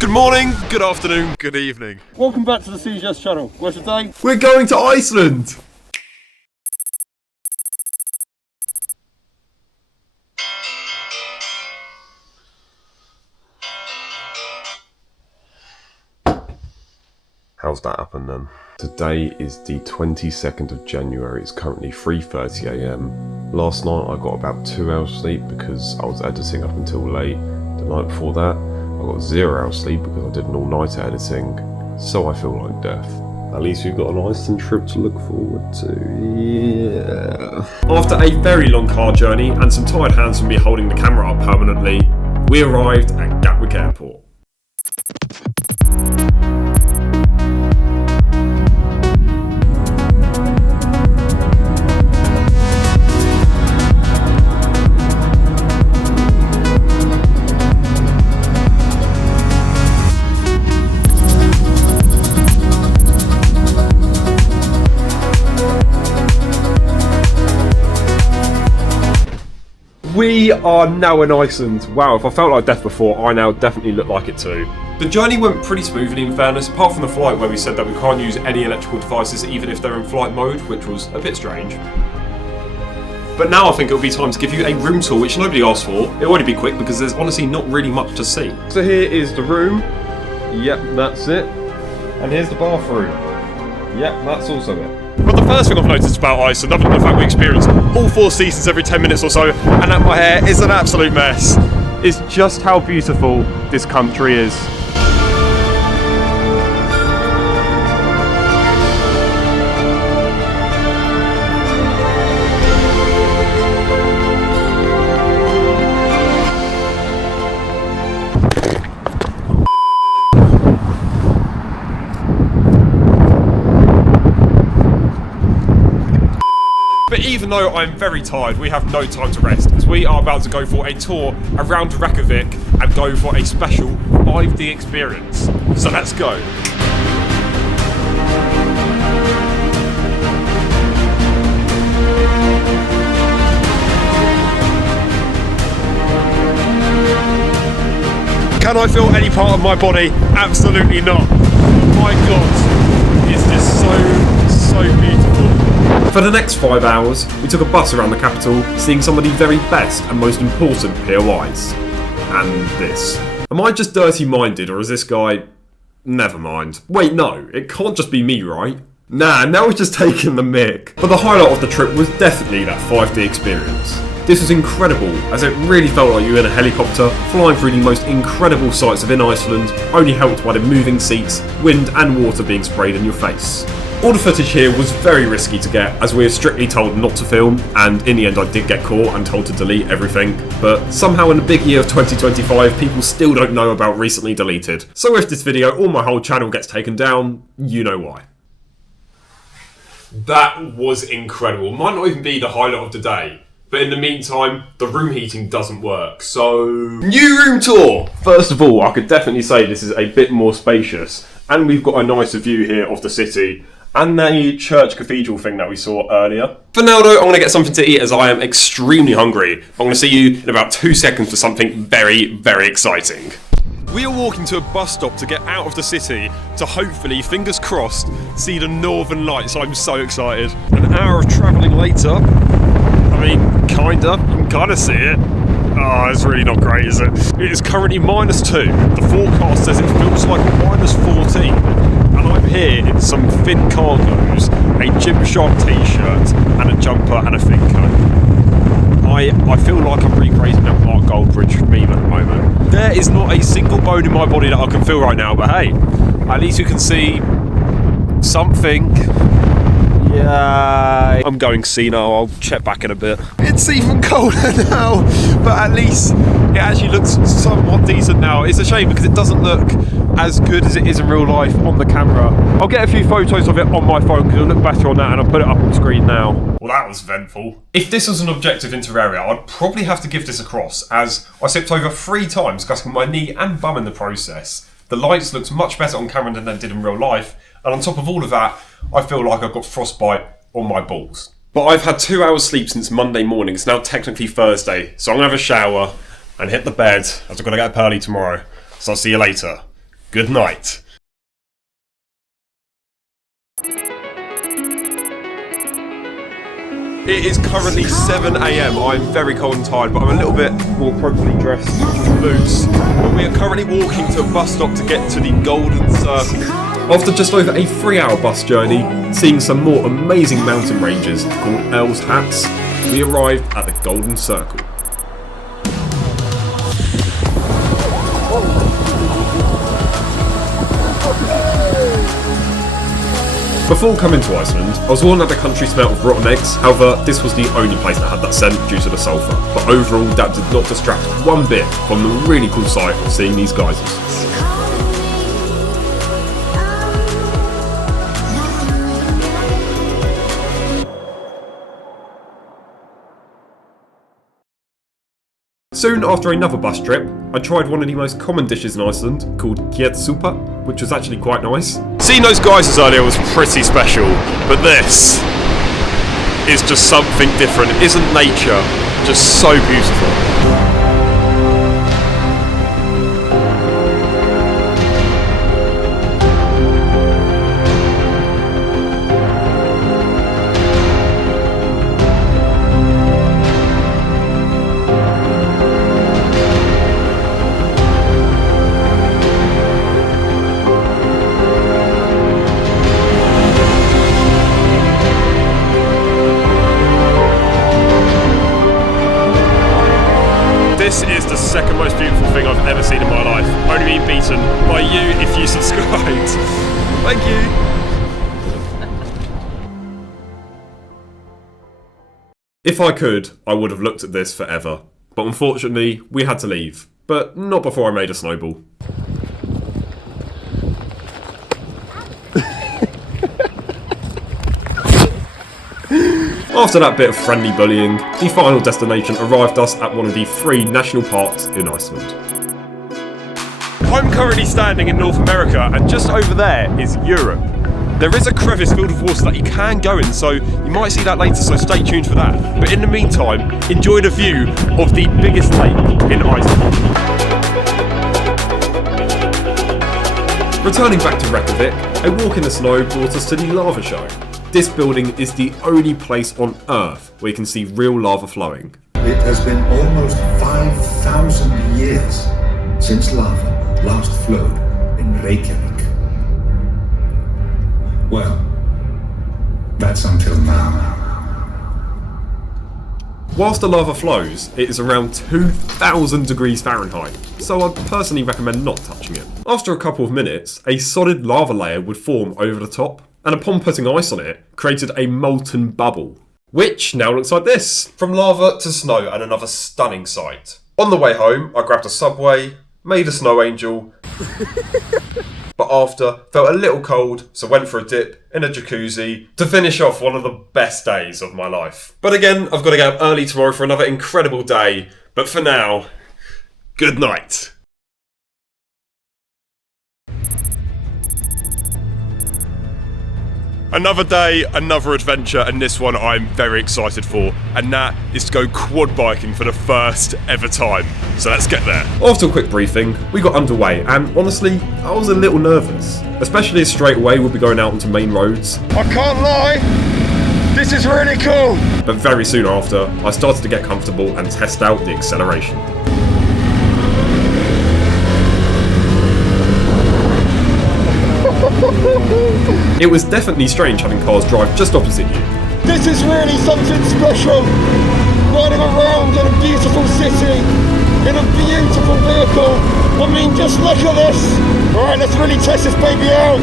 Good morning, good afternoon, good evening. Welcome back to the CGS channel. Where's today? We're going to Iceland! How's that happened then? Today is the 22nd of January, it's currently 3:30 AM. Last night I got about 2 hours sleep because I was editing up until late. The night before that I got 0 hours sleep because I did an all-nighter editing. So I feel like death. At least we've got an Iceland trip to look forward to, yeah. After a very long car journey and some tired hands from me holding the camera up permanently, we arrived at Gatwick Airport. We are now in Iceland. Wow, if I felt like death before, I now definitely look like it too. The journey went pretty smoothly in fairness, apart from the flight where we said that we can't use any electrical devices even if they're in flight mode, which was a bit strange. But now I think it'll be time to give you a room tour, which nobody asked for. It'll only be quick because there's honestly not really much to see. So here is the room. Yep, that's it. And here's the bathroom. Yep, that's also it. But the first thing I've noticed about Iceland, other than the fact we experience all 4 seasons every 10 minutes or so, and that my hair is an absolute mess, is just how beautiful this country is. But even though I'm very tired, we have no time to rest, as we are about to go for a tour around Reykjavik and go for a special 5D experience. So let's go. Can I feel any part of my body? Absolutely not. My God, is this so beautiful. For the next 5 hours, we took a bus around the capital, seeing some of the very best and most important POIs. And this. Am I just dirty-minded, or is this guy... Never mind. Wait, no, it can't just be me, right? Nah, now we're just taking the mick. But the highlight of the trip was definitely that 5D experience. This was incredible, as it really felt like you were in a helicopter, flying through the most incredible sights within Iceland, only helped by the moving seats, wind and water being sprayed in your face. All the footage here was very risky to get, as we were strictly told not to film, and in the end I did get caught and told to delete everything, but somehow in the big year of 2025 people still don't know about recently deleted. So if this video or my whole channel gets taken down, you know why. That was incredible. Might not even be the highlight of the day, but in the meantime, the room heating doesn't work, so... New room tour! First of all, I could definitely say this is a bit more spacious, and we've got a nicer view here of the city, and the church cathedral thing that we saw earlier. For now though, I'm going to get something to eat as I am extremely hungry. I'm going to see you in about 2 seconds for something very, very exciting. We are walking to a bus stop to get out of the city to hopefully, fingers crossed, see the Northern Lights. I'm so excited. An hour of travelling later, I mean, kinda, you can kinda see it. Oh, it's really not great, is it? It is currently -2. The forecast says it feels like -14. And I'm here in some thin cargos, a Gymshark t-shirt, and a jumper and a thin coat. I feel like I'm recreating that Mark Goldbridge meme at the moment. There is not a single bone in my body that I can feel right now, but hey, at least you can see something. Yeah, I'm going senile, I'll check back in a bit. It's even colder now, but at least it actually looks somewhat decent now. It's a shame because it doesn't look as good as it is in real life on the camera. I'll get a few photos of it on my phone because it'll look better on that, and I'll put it up on screen now. Well, that was eventful. If this was an objective inter area, I'd probably have to give this a cross, as I slipped over 3 times, cutting my knee and bum in the process. The lights looked much better on camera than they did in real life, and on top of all of that, I feel like I've got frostbite on my balls. But I've had 2 hours sleep since Monday morning. It's now technically Thursday, so I'm going to have a shower and hit the bed, as I've got to get up early tomorrow. So I'll see you later. good night. It is currently 7 AM. I'm very cold and tired, but I'm a little bit more appropriately dressed with boots. But we are currently walking to a bus stop to get to the Golden Circle. After just over a 3-hour bus journey, seeing some more amazing mountain ranges called Earl's Hats, we arrived at the Golden Circle. Before coming to Iceland, I was warned that the country smelled of rotten eggs. However, this was the only place that had that scent due to the sulphur. But overall, that did not distract one bit from the really cool sight of seeing these geysers. Soon after another bus trip, I tried one of the most common dishes in Iceland called kjötsúpa, which was actually quite nice. Seeing those geysers earlier was pretty special, but this is just something different. Isn't nature just so beautiful? This is the second most beautiful thing I've ever seen in my life. Only being beaten by you if you subscribed. Thank you. If I could, I would have looked at this forever. But unfortunately, we had to leave. But not before I made a snowball. After that bit of friendly bullying, the final destination arrived us at one of the 3 national parks in Iceland. I'm currently standing in North America, and just over there is Europe. There is a crevice filled with water that you can go in, so you might see that later, so stay tuned for that. But in the meantime, enjoy the view of the biggest lake in Iceland. Returning back to Reykjavik, a walk in the snow brought us to the lava show. This building is the only place on Earth where you can see real lava flowing. It has been almost 5,000 years since lava last flowed in Reykjavik. Well, that's until now. Whilst the lava flows, it is around 2,000 degrees Fahrenheit, so I'd personally recommend not touching it. After a couple of minutes, a solid lava layer would form over the top, and upon putting ice on it, created a molten bubble, which now looks like this. From lava to snow and another stunning sight. On the way home, I grabbed a Subway, made a snow angel, but after, felt a little cold, so went for a dip in a jacuzzi to finish off one of the best days of my life. But again, I've got to get up early tomorrow for another incredible day, but for now, good night. Another day, another adventure, and this one I'm very excited for, and that is to go quad biking for the first ever time. So let's get there. After a quick briefing, we got underway, and honestly, I was a little nervous, especially as straight away we'll be going out onto main roads. I can't lie, this is really cool. But very soon after, I started to get comfortable and test out the acceleration. It was definitely strange having cars drive just opposite you. This is really something special. Riding around in a beautiful city, in a beautiful vehicle. I mean, just look at this. Alright, let's really test this baby out.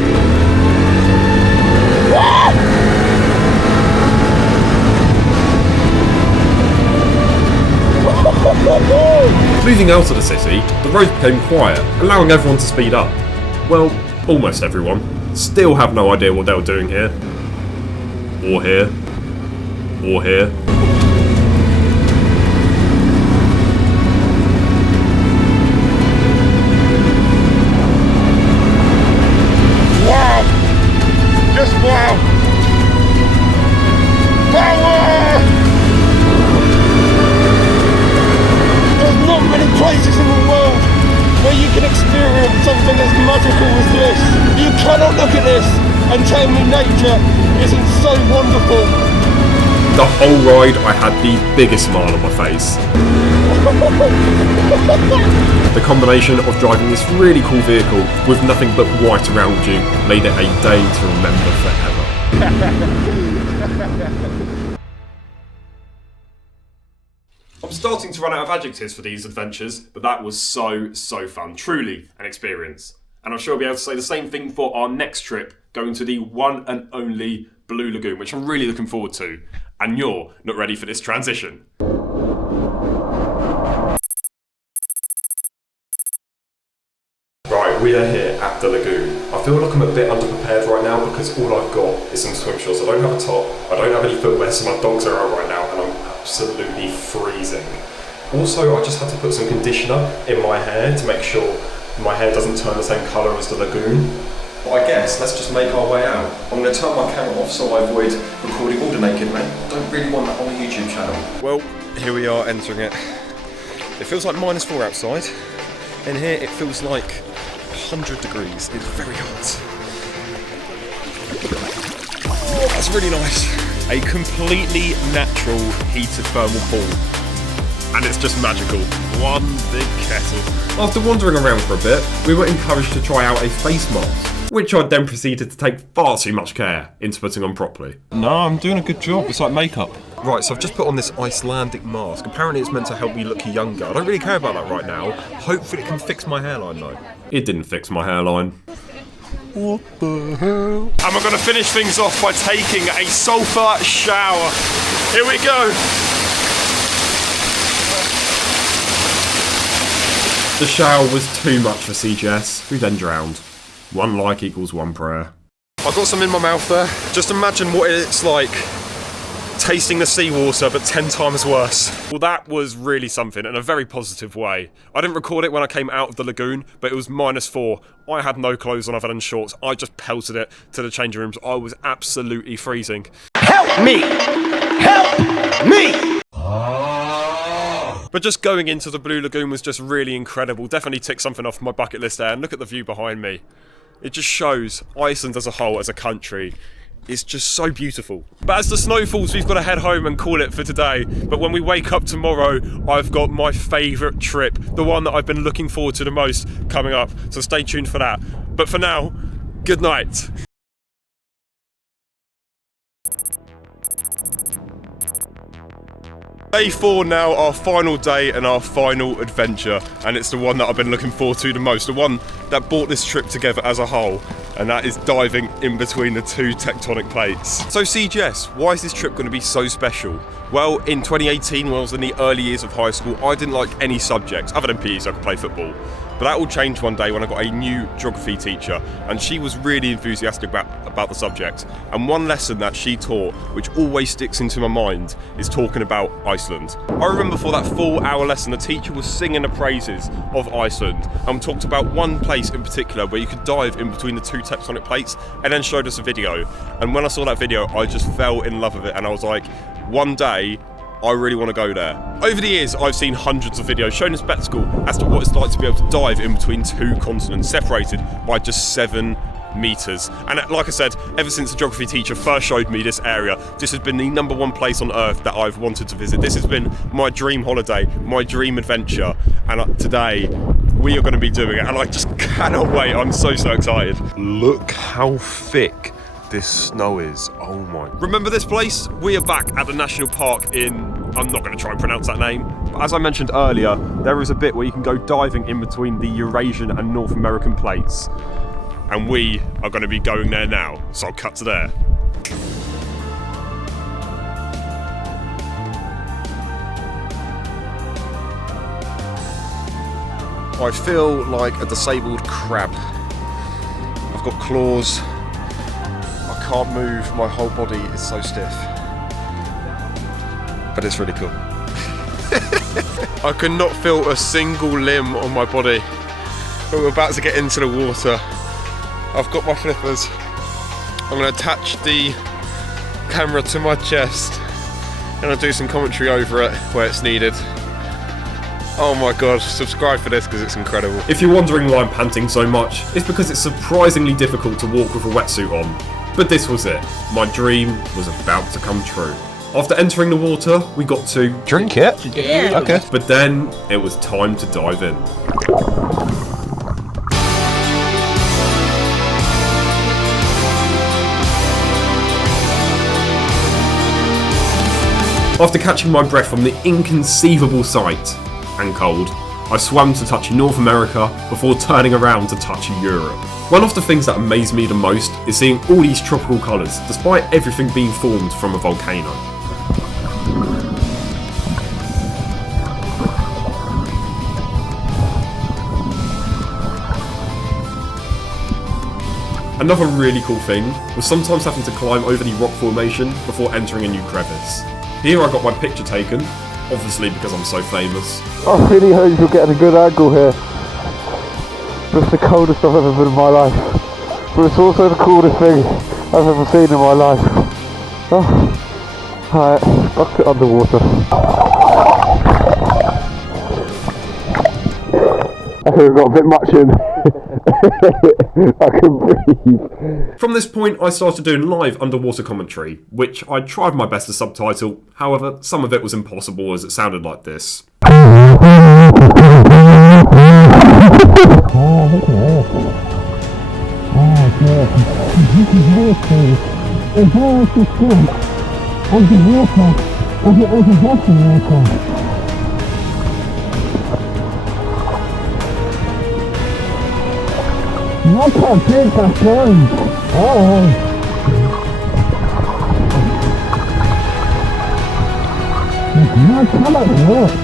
Moving out of the city, the roads became quiet, allowing everyone to speed up. Well, almost everyone. Still have no idea what they were doing here. Or here. Or here. Wow! Just wow! Power! There's not many places in the world where you can experience something as magical as this. You cannot look at this and tell me nature isn't so wonderful. The whole ride, I had the biggest smile on my face. The combination of driving this really cool vehicle with nothing but white around you made it a day to remember forever. I'm starting to run out of adjectives for these adventures, but that was so fun. Truly an experience. And I'm sure I'll be able to say the same thing for our next trip, going to the one and only Blue Lagoon, which I'm really looking forward to. And you're not ready for this transition. Right, we are here at the lagoon. I feel like I'm a bit underprepared right now because all I've got is some swim shorts. I don't have a top, I don't have any footwear, so my dogs are out right now and I'm absolutely freezing. Also, I just had to put some conditioner in my hair to make sure my hair doesn't turn the same colour as the lagoon. But I guess let's just make our way out. I'm going to turn my camera off so I avoid recording all the naked men. Don't really want that on the YouTube channel. Well, here we are entering it. It feels like -4 outside. In here it feels like 100 degrees. It's very hot. Oh, that's really nice. A completely natural heated thermal pool. And it's just magical. One big kettle. After wandering around for a bit, we were encouraged to try out a face mask, which I then proceeded to take far too much care into putting on properly. No, I'm doing a good job. It's like makeup. Right, so I've just put on this Icelandic mask. Apparently it's meant to help me look younger. I don't really care about that right now. Hopefully it can fix my hairline though. It didn't fix my hairline. What the hell? And we're going to finish things off by taking a sulphur shower. Here we go. The shower was too much for CGS, who then drowned. One like equals one prayer. I got some in my mouth there. Just imagine what it's like tasting the seawater, but 10 times worse. Well, that was really something in a very positive way. I didn't record it when I came out of the lagoon, but it was -4. I had no clothes on other than shorts. I just pelted it to the changing rooms. I was absolutely freezing. Help me! Help me! But just going into the Blue Lagoon was just really incredible. Definitely ticked something off my bucket list there. And look at the view behind me. It just shows Iceland as a whole, as a country, is just so beautiful. But as the snow falls, we've got to head home and call it for today. But when we wake up tomorrow, I've got my favourite trip, the one that I've been looking forward to the most, coming up. So stay tuned for that. But for now, good night. Day 4 now, our final day and our final adventure, and it's the one that I've been looking forward to the most, the one that brought this trip together as a whole, and that is diving in between the two tectonic plates. So CGS, why is this trip going to be so special? Well, in 2018, when I was in the early years of high school, I didn't like any subjects other than PE, so I could play football. But that all changed one day when I got a new geography teacher, and she was really enthusiastic about the subject. And one lesson that she taught, which always sticks into my mind, is talking about Iceland. I remember for that full hour lesson, the teacher was singing the praises of Iceland and talked about one place in particular where you could dive in between the two tectonic plates, and then showed us a video. And when I saw that video, I just fell in love with it, and I was like, one day, I really want to go there. Over the years, I've seen hundreds of videos showing a spectacle as to what it's like to be able to dive in between two continents, separated by just 7 meters. And like I said, ever since the geography teacher first showed me this area, this has been the #1 place on earth that I've wanted to visit. This has been my dream holiday, my dream adventure, and today we are going to be doing it, and I just cannot wait. I'm so excited. Look how thick this snow is. Oh my. Remember this place? We are back at the national park in, I'm not going to try and pronounce that name, but as I mentioned earlier, there is a bit where you can go diving in between the Eurasian and North American plates. And we are going to be going there now, so I'll cut to there. I feel like a disabled crab. I've got claws. I can't move, my whole body is so stiff. But it's really cool. I cannot feel a single limb on my body. But we're about to get into the water. I've got my flippers. I'm going to attach the camera to my chest and I'll do some commentary over it where it's needed. Oh my god, subscribe for this because it's incredible. If you're wondering why I'm panting so much, it's because it's surprisingly difficult to walk with a wetsuit on. But this was it. My dream was about to come true. After entering the water, we got to Drink it? Yeah. Okay. But then it was time to dive in. After catching my breath from the inconceivable sight and cold, I swam to touch North America before turning around to touch Europe. One of the things that amazed me the most is seeing all these tropical colours despite everything being formed from a volcano. Another really cool thing was sometimes having to climb over the rock formation before entering a new crevice. Here I got my picture taken, obviously because I'm so famous. I really hope you're getting a good angle here. It's the coldest I've ever been in my life. But it's also the coolest thing I've ever seen in my life. Oh, alright, bucket underwater. I think we've got a bit much in. I can breathe. From this point I started doing live underwater commentary, which I tried my best to subtitle, however some of it was impossible as it sounded like this. I can't take that going. No, come on, look.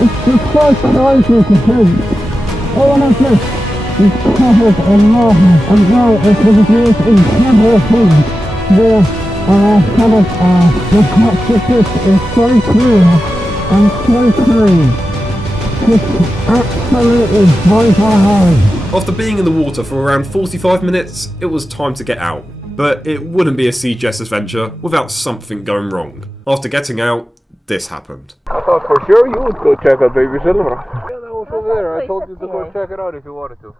It's just so crazy to think. All of this is covered in lava, and now it's reduced in several things. Where covered the patch of this is so clear and so clean. It's absolutely blows my mind. After being in the water for around 45 minutes, it was time to get out. But it wouldn't be a CGS adventure without something going wrong. After getting out, this happened. I thought for sure you would go check out Baby Silver. Yeah, that was over there. I told you to go check it out if you wanted to.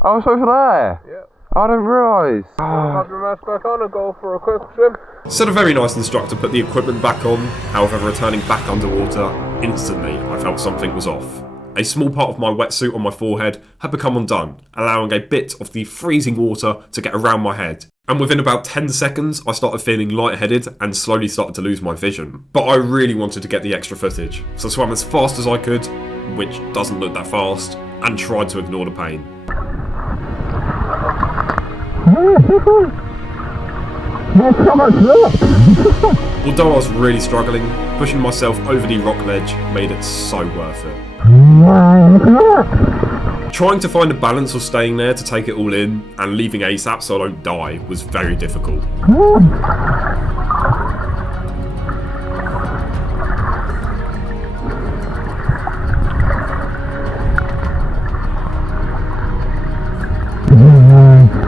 I was over there? Yeah. I didn't realise. Have your mask back on and go for a quick swim. So the very nice instructor put the equipment back on, however returning back underwater, instantly I felt something was off. A small part of my wetsuit on my forehead had become undone, allowing a bit of the freezing water to get around my head. And within about 10 seconds, I started feeling lightheaded and slowly started to lose my vision. But I really wanted to get the extra footage, so I swam as fast as I could, which doesn't look that fast, and tried to ignore the pain. Although I was really struggling, pushing myself over the rock ledge made it so worth it. Trying to find a balance of staying there to take it all in and leaving ASAP so I don't die was very difficult.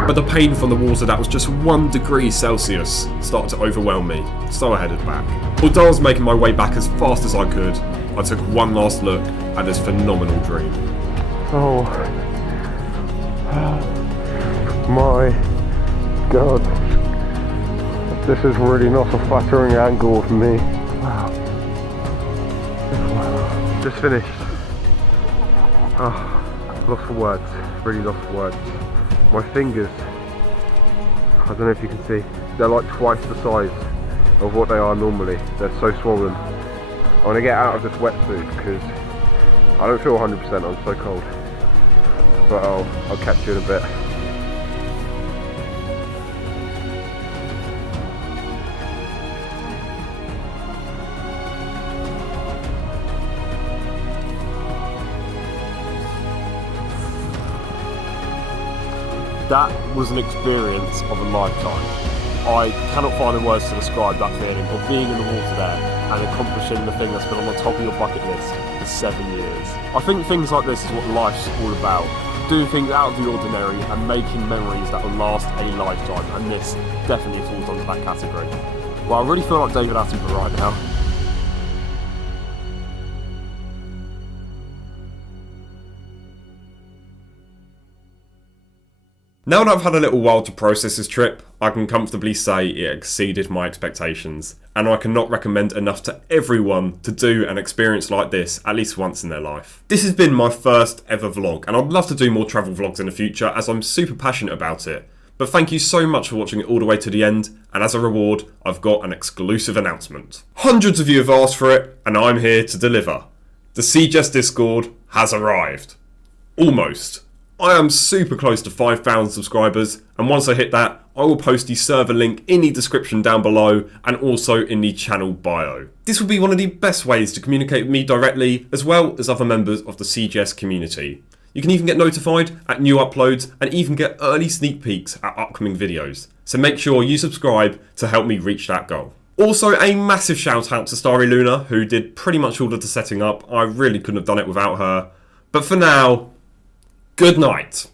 But the pain from the water that was just 1 degree Celsius started to overwhelm me, so I headed back. Although I was making my way back as fast as I could, I took one last look at this phenomenal dream. Oh my god. This is really not a flattering angle of me. Wow. Just finished. Oh, lost for words. Really lost for words. My fingers, I don't know if you can see, they're like twice the size of what they are normally. They're so swollen. I want to get out of this wetsuit because I don't feel 100%, I'm so cold. But I'll catch you in a bit. That was an experience of a lifetime. I cannot find the words to describe that feeling of being in the water there and accomplishing the thing that's been on the top of your bucket list for 7 years. I think things like this is what life's all about. Doing things out of the ordinary and making memories that will last a lifetime, and this definitely falls under that category. Well, I really feel like David Attenborough right now. Now that I've had a little while to process this trip, I can comfortably say it exceeded my expectations, and I cannot recommend enough to everyone to do an experience like this at least once in their life. This has been my first ever vlog, and I'd love to do more travel vlogs in the future as I'm super passionate about it. But thank you so much for watching it all the way to the end, and as a reward, I've got an exclusive announcement. Hundreds of you have asked for it, and I'm here to deliver. The CJS Discord has arrived. Almost. I am super close to 5,000 subscribers, and once I hit that, I will post the server link in the description down below and also in the channel bio. This will be one of the best ways to communicate with me directly, as well as other members of the CJS community. You can even get notified at new uploads and even get early sneak peeks at upcoming videos. So make sure you subscribe to help me reach that goal. Also, a massive shout out to Starry Luna, who did pretty much all of the setting up. I really couldn't have done it without her. But for now, good night.